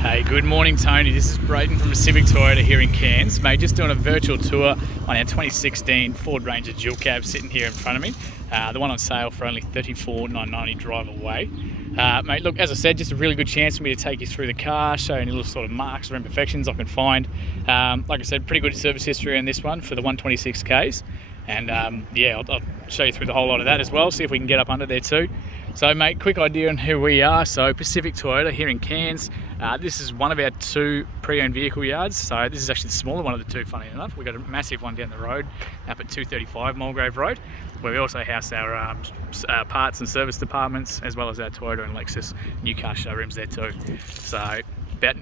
Hey, good morning, Tony. This is Brayden from Pacific Toyota here in Cairns. Mate, just doing a virtual tour on our 2016 Ford Ranger dual cab sitting here in front of me. The one on sale for only $34,990 drive away. Mate, look, as I said, just a really good chance for me to take you through the car, show you any little sort of marks or imperfections I can find. Like I said, pretty good service history on this one for the 126Ks. And yeah, I'll show you through the whole lot of that as well, see if we can get up under there too. So mate, quick idea on who we are. So Pacific Toyota here in Cairns. This is one of our two pre-owned vehicle yards. So this is actually the smaller one of the two, funny enough. We've got a massive one down the road up at 235 Mulgrave Road, where we also house our parts and service departments, as well as our Toyota and Lexus new car showrooms there too. So about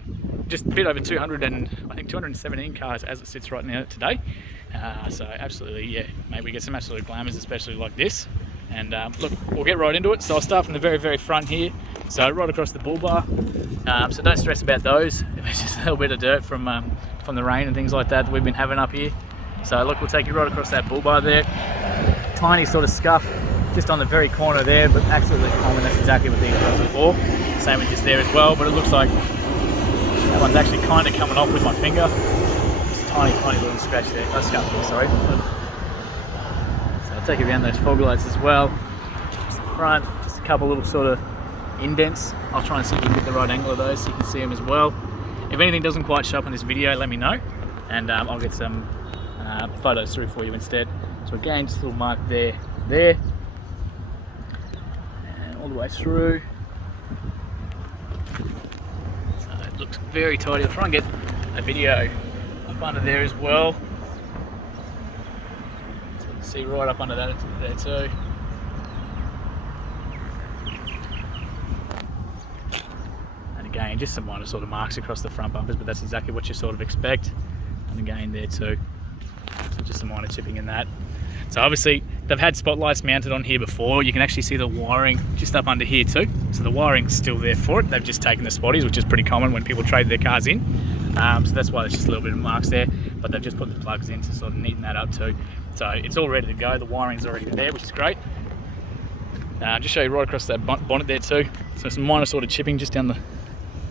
just a bit over 200 and I think 217 cars as it sits right now today. So absolutely, yeah, mate, we get some absolute glamours, especially like this. And look, we'll get right into it. So I'll start from the very, very front here. So right across the bull bar. So don't stress about those. It's just a little bit of dirt from the rain and things like that we've been having up here. So look, we'll take you right across that bull bar there. Tiny sort of scuff just on the very corner there, but absolutely common. That's exactly what these guys are for. Same with just there as well, but it looks like that one's actually kind of coming off with my finger. Just a tiny, tiny little scratch there. Oh, scuff there, sorry. I'll take you around those fog lights as well. Just the front, just a couple little sort of indents. I'll try and see if we can get the right angle of those so you can see them as well. If anything doesn't quite show up in this video, let me know, and I'll get some photos through for you instead. So again, just a little mark there, and all the way through. So it looks very tidy. I'll try and get a video up under there as well. See right up under that there too. And again, just some minor sort of marks across the front bumpers, but that's exactly what you sort of expect. And again there too, so just some minor chipping in that. So obviously they've had spotlights mounted on here before. You can actually see the wiring just up under here too. So the wiring's still there for it. They've just taken the spotties, which is pretty common when people trade their cars in. So that's why there's just a little bit of marks there, but they've just put the plugs in to sort of neaten that up too. So it's all ready to go. The wiring's already there, which is great. Just show you right across that bonnet there too. So some minor sort of chipping just down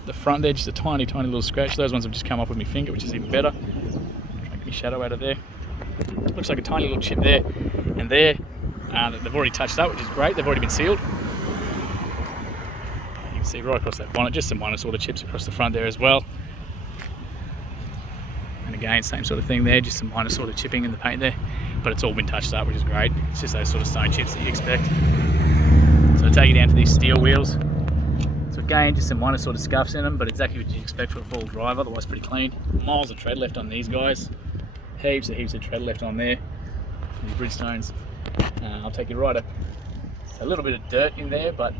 the front there, just a tiny, tiny little scratch. Those ones have just come off with my finger, which is even better. Try and get my shadow out of there. Looks like a tiny little chip there and there that they've already touched up, which is great. They've already been sealed. You can see right across that bonnet, just some minor sort of chips across the front there as well. And again, same sort of thing there, just some minor sort of chipping in the paint there, but it's all been touched up, which is great. It's just those sort of stone chips that you expect. So I'll take you down to these steel wheels. So again, just some minor sort of scuffs in them, but exactly what you expect for a full drive, otherwise pretty clean. Miles of tread left on these guys. Heaps of tread left on there. These Bridgestones. I'll take you right up. It's a little bit of dirt in there, but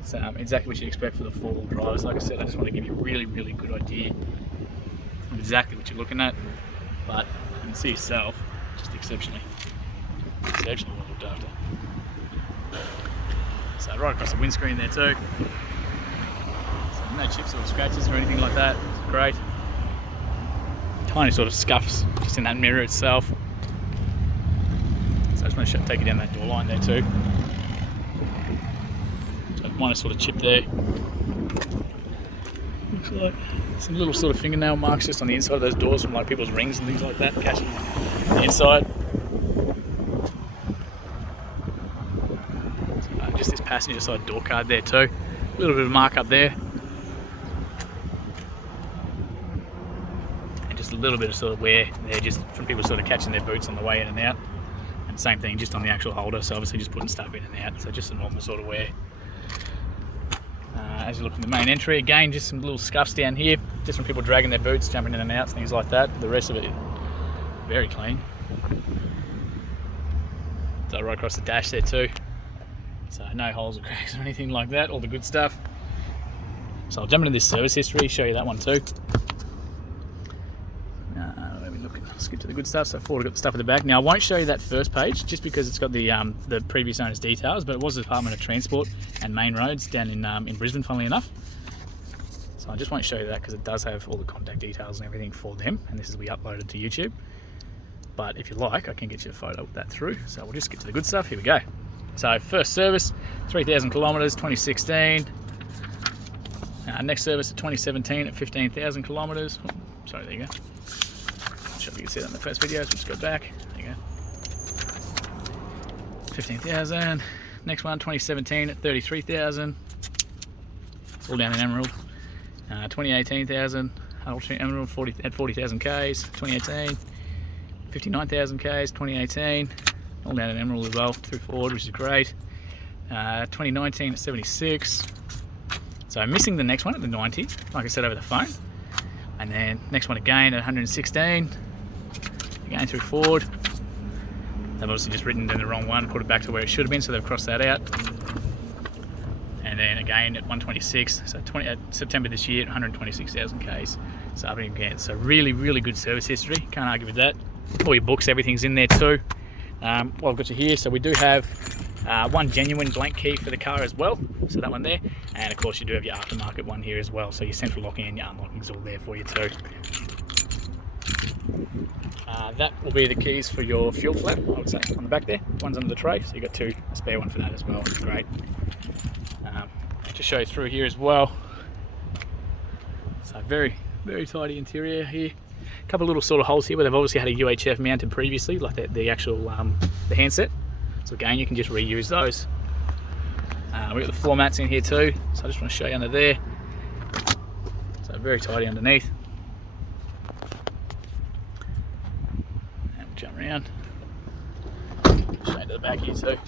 it's exactly what you expect for the four-wheel drives. Like I said, I just want to give you a really, really good idea of exactly what you're looking at, but you can see yourself, just exceptionally well looked after. So right across the windscreen there too. So no chips or scratches or anything like that. It's great. Tiny sort of scuffs just in that mirror itself. So I just want to take you down that door line there too. So minor sort of chip there. Looks like some little sort of fingernail marks just on the inside of those doors from like people's rings and things like that, catching the inside. So just this passenger side door card there too. A little bit of mark up there. A little bit of sort of wear there just from people sort of catching their boots on the way in and out, and same thing just on the actual holder, so obviously just putting stuff in and out, so just a normal sort of wear. As you look in the main entry, again just some little scuffs down here just from people dragging their boots, jumping in and out, things like that. The rest of it very clean. So right across the dash there too, so no holes or cracks or anything like that, all the good stuff. So I'll jump into this service history, show you that one too. Skip to the good stuff. So Ford have got the stuff at the back. Now I won't show you that first page just because it's got the previous owner's details, but it was the Department of Transport and Main Roads down in Brisbane, funnily enough. So I just won't show you that because it does have all the contact details and everything for them, and this is we uploaded to YouTube. But if you like, I can get you a photo of that through. So we'll just get to the good stuff. Here we go. So first service, 3,000 kilometres, 2016. Next service at 2017 at 15,000 kilometres. Oh, sorry, there you go. Not sure if you can see that in the first video, so let's go back. There you go. 15,000. Next one, 2017 at 33,000. It's all down in Emerald. 2018,000. Emerald 40,000 Ks. 2018. 59,000 Ks. 2018. All down in Emerald as well through Ford, which is great. 2019 at 76. So I'm missing the next one at the 90, like I said over the phone. And then next one again at 116. Again through Ford. They've obviously just written in the wrong one, put it back to where it should have been, so they've crossed that out. And then again at 126, so September this year, 126,000 Ks. So up again. So really, really good service history. Can't argue with that. All your books, everything's in there too. Well, I've got you here. So we do have one genuine blank key for the car as well. So that one there. And of course you do have your aftermarket one here as well. So your central locking and your unlocking is all there for you too. That will be the keys for your fuel flap, I would say, on the back there. One's under the tray, so you've got a spare one for that as well, which is great. To show you through here as well. So very, very tidy interior here. A couple of little sort of holes here where they've obviously had a UHF mounted previously, like the actual the handset. So again, you can just reuse those. We've got the floor mats in here too, so I just want to show you under there. So very tidy underneath. And we'll jump around. Straight to the back here too.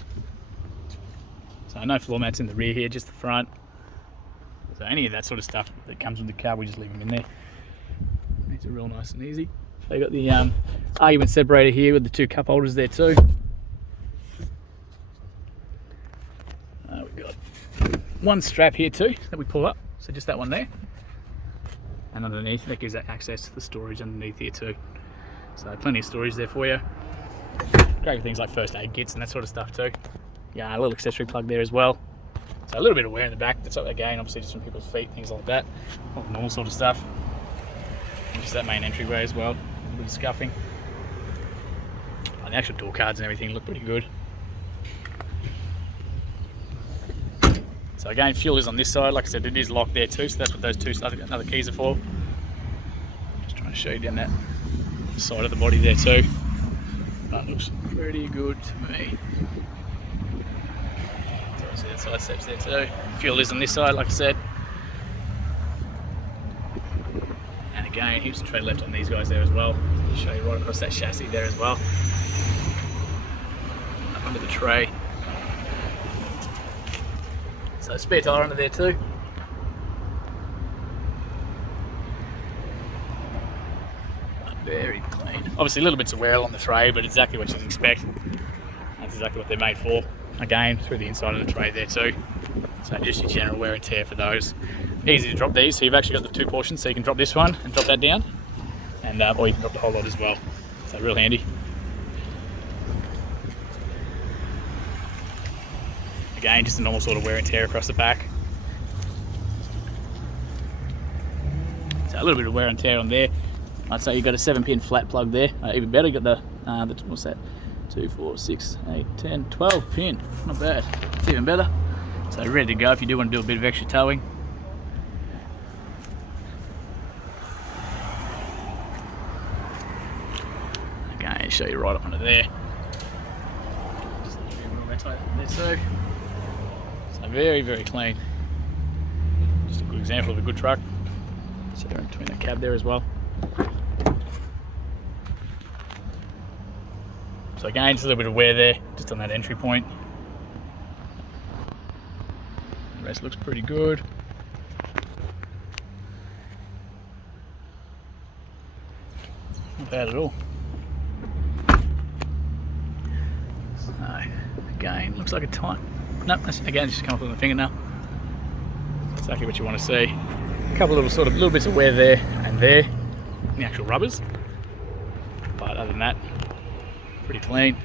So no floor mats in the rear here, just the front. So any of that sort of stuff that comes with the car, we just leave them in there. Makes it real nice and easy. So you got the argument separator here with the two cup holders there too. We've got one strap here too that we pull up, so just that one there. And underneath, that gives that access to the storage underneath here too. So plenty of storage there for you. Great for things like first aid kits and that sort of stuff too. Yeah, a little accessory plug there as well. So a little bit of wear in the back. That's up again, obviously just from people's feet, things like that. All the normal sort of stuff. And just that main entryway as well. A little bit of scuffing. And the actual door cards and everything look pretty good. So again, fuel is on this side. Like I said, it is locked there too. So that's what those two other keys are for. Just trying to show you down that side of the body there too. That looks pretty good to me. So the side steps there too. Fuel is on this side, like I said. And again, here's the tread left on these guys there as well. I'll show you right across that chassis there as well. Up under the tray. So spare tyre under there too. Very clean. Obviously a little bits of wear along the tray, but exactly what you'd expect. That's exactly what they're made for. Again, through the inside of the tray there too. So just your general wear and tear for those. Easy to drop these, so you've actually got the two portions, so you can drop this one and drop that down. And or you can drop the whole lot as well. So real handy. Again, just a normal sort of wear and tear across the back. So a little bit of wear and tear on there. I'd say you've got a 7-pin flat plug there. Even better, you've got the what's that? 2, 4, 6, 8, 10, 12 pin. Not bad. It's even better. So ready to go if you do want to do a bit of extra towing. Okay, show you right up under there. Just there too. So very, very clean. Just a good example of a good truck. So they're in between the cab there as well. So again, just a little bit of wear there, just on that entry point. The rest looks pretty good. Not bad at all. So again, looks like a tight. Nope, that's, again, it's just come up with my finger now. That's exactly what you want to see. A couple of little bits of wear there and there in the actual rubbers. But other than that, pretty clean.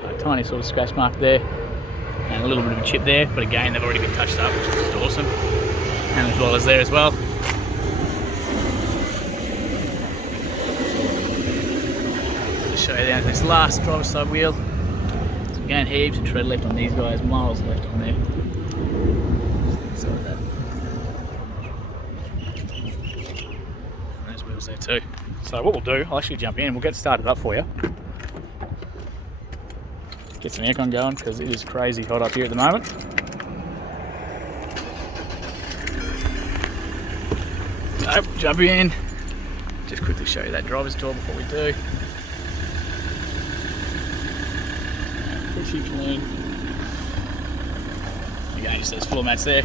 So a tiny sort of scratch mark there and a little bit of a chip there, but again they've already been touched up, which is just awesome. And as well as there as well. Just show you down this last driver's side wheel. Again, heaps of tread left on these guys, miles left on there. So that. And there's wheels there too. So what we'll do, I'll actually jump in and we'll get started up for you. Get some aircon going because it is crazy hot up here at the moment. So jump in. Just quickly show you that driver's tour before we do. Pretty clean. Again, just those floor mats there.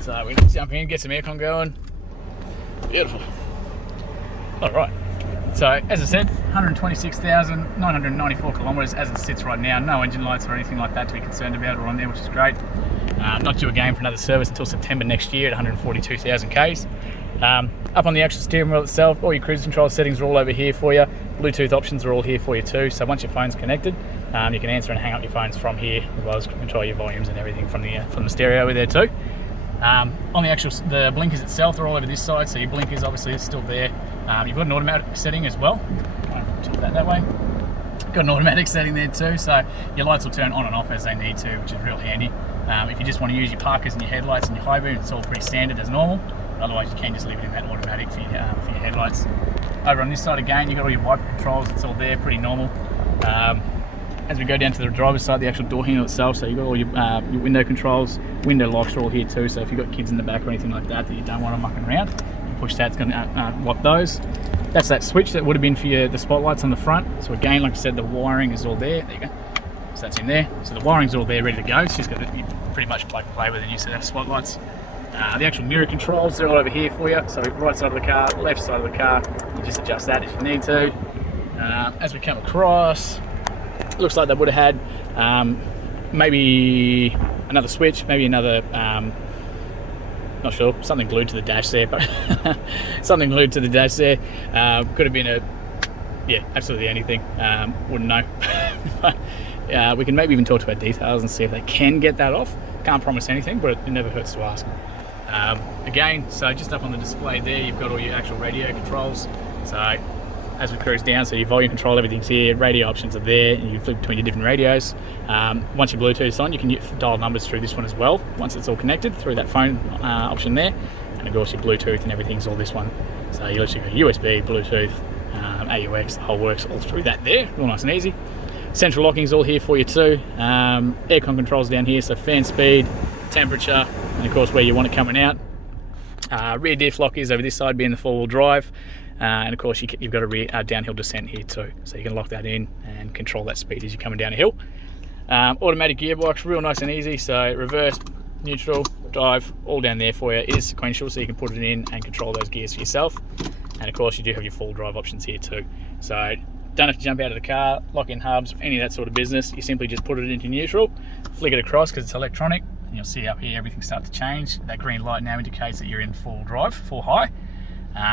So we just jump in, get some aircon going. Beautiful. All right. So as I said, 126,994 kilometres as it sits right now. No engine lights or anything like that to be concerned about or on there, which is great. Not due again for another service until September next year at 142,000 Ks. Up on the actual steering wheel itself, all your cruise control settings are all over here for you. Bluetooth options are all here for you too. So once your phone's connected, you can answer and hang up your phones from here, as well as control your volumes and everything from the stereo over there too. On the blinkers itself, they're all over this side. So your blinkers obviously is still there. You've got an automatic setting as well. Tip that way. Got an automatic setting there too, so your lights will turn on and off as they need to, which is real handy. If you just want to use your parkers and your headlights and your high beam, it's all pretty standard as normal. Otherwise, you can just leave it in that automatic for your headlights. Over on this side again, you've got all your wiper controls. It's all there, pretty normal. As we go down to the driver's side, the actual door handle itself, so you've got all your window controls. Window locks are all here too, so if you've got kids in the back or anything like that you don't want them mucking around, you push that, it's going to lock those. That's that switch that would have been for the spotlights on the front. So again, like I said, the wiring is all there. There you go. So that's in there. So the wiring's all there, ready to go. It's just got to pretty much plug and play with a new set of spotlights. The actual mirror controls, they're all over here for you. So right side of the car, left side of the car, you just adjust that if you need to. As we come across, it looks like they would have had maybe another switch, maybe another, not sure, something glued to the dash there, but something glued to the dash there. Could have been absolutely anything, wouldn't know. But we can maybe even talk to our details and see if they can get that off. Can't promise anything, but it never hurts to ask. Again, so just up on the display there, you've got all your actual radio controls. So as we cruise down, so your volume control, everything's here, radio options are there, and you flip between your different radios. Once your Bluetooth's on, you can dial numbers through this one as well, once it's all connected through that phone option there. And of course your Bluetooth and everything's all this one. So you literally got USB, Bluetooth, AUX, the whole works all through that there, all nice and easy. Central locking is all here for you too. Aircon controls down here, so fan speed, temperature, and of course where you want it coming out. Rear diff lock is over this side, being the four-wheel drive. And of course you've got a rear downhill descent here too, so you can lock that in and control that speed as you're coming down a hill. Automatic gearbox, real nice and easy, so reverse, neutral, drive, all down there for you. It is sequential, so you can put it in and control those gears for yourself. And of course you do have your full drive options here too. So don't have to jump out of the car, lock in hubs, any of that sort of business. You simply just put it into neutral, flick it across because it's electronic, and you'll see up here everything starts to change. That green light now indicates that you're in full drive, full high.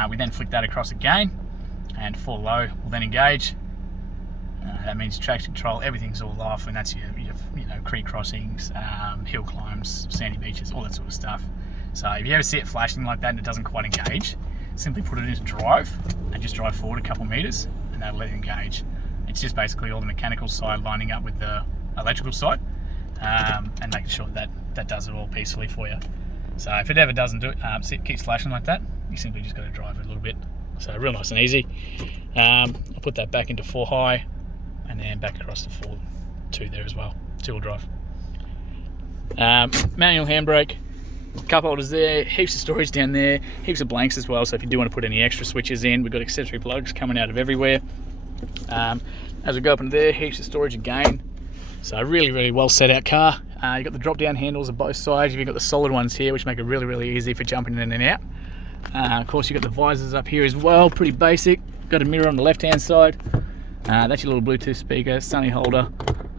We then flick that across again, and full low will then engage. That means traction control, everything's all off, and that's your creek crossings, hill climbs, sandy beaches, all that sort of stuff. So if you ever see it flashing like that and it doesn't quite engage, simply put it into drive and just drive forward a couple meters, and that'll let it engage. It's just basically all the mechanical side lining up with the electrical side, and making sure that does it all peacefully for you. So if it ever doesn't do it, see it keeps flashing like that, you simply just got to drive it a little bit. So real nice and easy. I'll put that back into 4 high and then back across to 4.2 there as well, 2-wheel drive. Manual handbrake, cup holders there, heaps of storage down there, heaps of blanks as well, so if you do want to put any extra switches in, we've got accessory plugs coming out of everywhere. As we go up into there, heaps of storage again. So really, really well set out car. You've got the drop down handles on both sides, you've got the solid ones here, which make it really, really easy for jumping in and out. Of course you've got the visors up here as well, pretty basic. Got a mirror on the left hand side. That's your little Bluetooth speaker, sunny holder.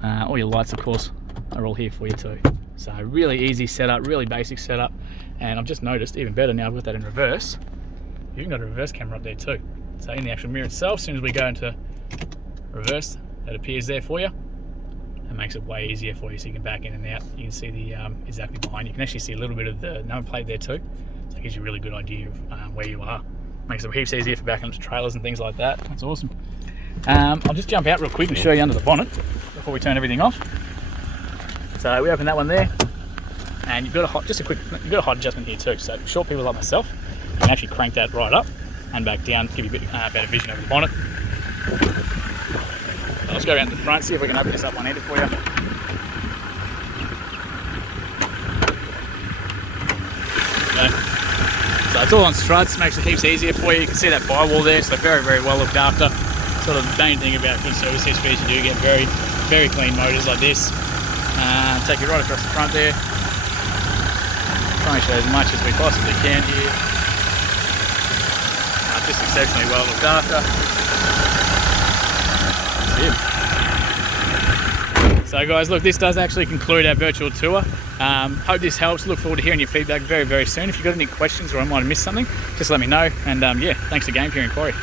All your lights of course are all here for you too. So really easy setup, really basic setup. And I've just noticed, even better now I've got that in reverse, you can got a reverse camera up there too. So in the actual mirror itself, as soon as we go into reverse, that appears there for you. It makes it way easier for you, so you can back in and out. You can see the exactly behind. You can actually see a little bit of the number plate there too. So it gives you a really good idea of where you are. Makes it heaps easier for backing up to trailers and things like that. That's awesome. I'll just jump out real quick and show you under the bonnet before we turn everything off. So we open that one there, and you've got a hot adjustment here too. So short people like myself, you can actually crank that right up and back down, give you a bit better vision over the bonnet. Let's go around to the front, see if we can open this up one-handed for you. So it's all on struts, makes it heaps easier for you. You can see that firewall there, so very, very well looked after. Sort of the main thing about good service history is you do get very, very clean motors like this. Take it right across the front there. Try and show as much as we possibly can here. Just exceptionally well looked after. That's it. So guys, look, this does actually conclude our virtual tour. Hope this helps. Look forward to hearing your feedback very, very soon. If you've got any questions or I might have missed something, just let me know. And yeah, thanks again for your inquiry.